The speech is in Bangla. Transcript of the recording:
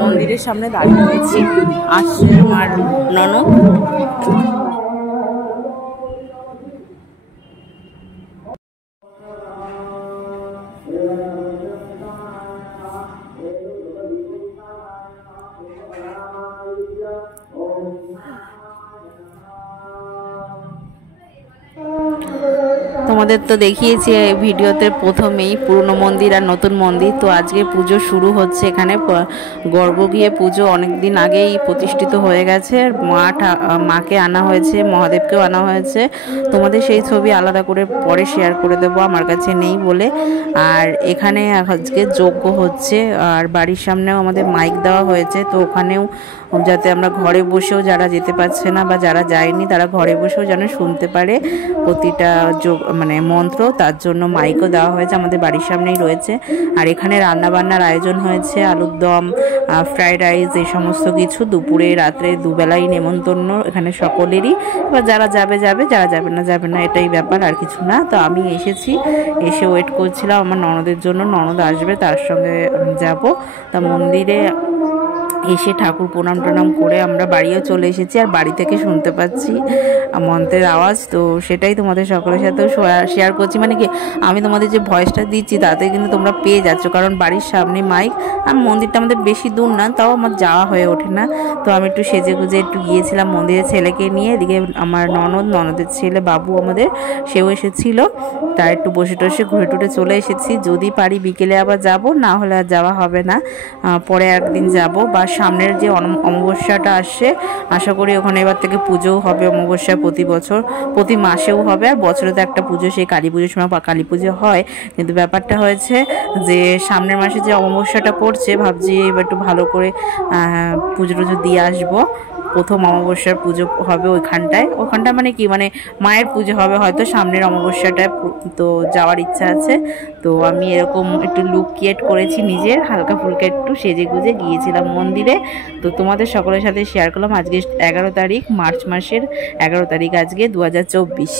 মন্দিরের সামনে দাঁড়িয়ে রয়েছি, আসছে আমার ননদ। তোমাদের তো দেখিয়েছি ভিডিওতে প্রথমেই পুরনো মন্দির আর নতুন মন্দির। তো আজকে পুজো শুরু হচ্ছে এখানে, গর্ভগৃহে পুজো অনেক দিন আগেই প্রতিষ্ঠিত হয়ে গেছে। মাকে আনা হয়েছে, মহাদেবকেও আনা হয়েছে। তোমাদের সেই ছবি আলাদা করে পরে শেয়ার করে দেবো, আমার কাছে নেই বলে। আর এখানে আজকে যজ্ঞ হচ্ছে, আর বাড়ির সামনেও আমাদের মাইক দেওয়া হয়েছে। তো ওখানেও যাতে আমরা ঘরে বসেও, যারা যেতে পারছে না বা যারা যায়নি তারা ঘরে বসেও যেন শুনতে পারে প্রতিটা মানে মন্ত্র, তার জন্য মাইকও দেওয়া হয়েছে, আমাদের বাড়ির সামনেই রয়েছে। আর এখানে রান্নাবান্নার আয়োজন হয়েছে, আলুর দম, ফ্রাইড রাইস, এই সমস্ত কিছু দুপুরে রাত্রে দুবেলাই নেমন্তন্ন এখানে সকলেরই। এবার যারা যাবে যাবে, যারা যাবে না যাবে না, এটাই ব্যাপার, আর কিছু না। তো আমি এসেছি, এসে ওয়েট করছিলাম আমার ননদের জন্য, ননদ আসবে, তার সঙ্গে যাব। তা মন্দিরে এসে ঠাকুর প্রণাম টনাম করে আমরা বাড়িও চলে এসেছি। আর বাড়ি থেকে শুনতে পাচ্ছি মন্ত্রের আওয়াজ, তো সেটাই তোমাদের সকলের সাথেও শেয়ার করছি। মানে কি, আমি তোমাদের যে ভয়েসটা দিচ্ছি তাতে কিন্তু তোমরা পেয়ে যাচ্ছ, কারণ বাড়ির সামনে মাইক। আর মন্দিরটা আমাদের বেশি দূর না, তাও আমার যাওয়া হয়ে ওঠে না। তো আমি একটু সেজে গুজে একটু গিয়েছিলাম মন্দিরের ছেলেকে নিয়ে। এদিকে আমার ননদের ছেলে বাবু আমাদের, সেও এসেছিল। তাই একটু বসে টসে ঘুরে টুরে চলে এসেছি। যদি পারি বিকেলে আবার যাব, না হলে আর যাওয়া হবে না, পরে একদিন যাব। বা সামনের যে অমাবস্যাটা আসছে, আশা করি ওখানে এবার থেকে পুজোও হবে। অমাবস্যা প্রতি বছর, প্রতি মাসেও হবে, আর বছরে তো একটা পুজো, সেই কালী পুজোর সময় কালী পুজো হয়। কিন্তু ব্যাপারটা হয়েছে যে সামনের মাসে যে অমাবস্যাটা পড়ছে, ভাবছি এবার একটু ভালো করে পুজো টুজো দিয়ে আসবো। প্রথম অমাবস্যার পুজো হবে ওখানটা মানে কি, মানে মায়ের পুজো হবে হয়তো সামনের অমাবস্যাটায়। তো যাওয়ার ইচ্ছা আছে। তো আমি এরকম একটু লুক ক্রিয়েট করেছি নিজের, হালকা ফুলকা একটু সেজে গুজে গিয়েছিলাম মন্দিরে। তো তোমাদের সকলের সাথে শেয়ার করলাম। আজকে 11 তারিখ, মার্চ মাসের 11 তারিখ আজকে 2024।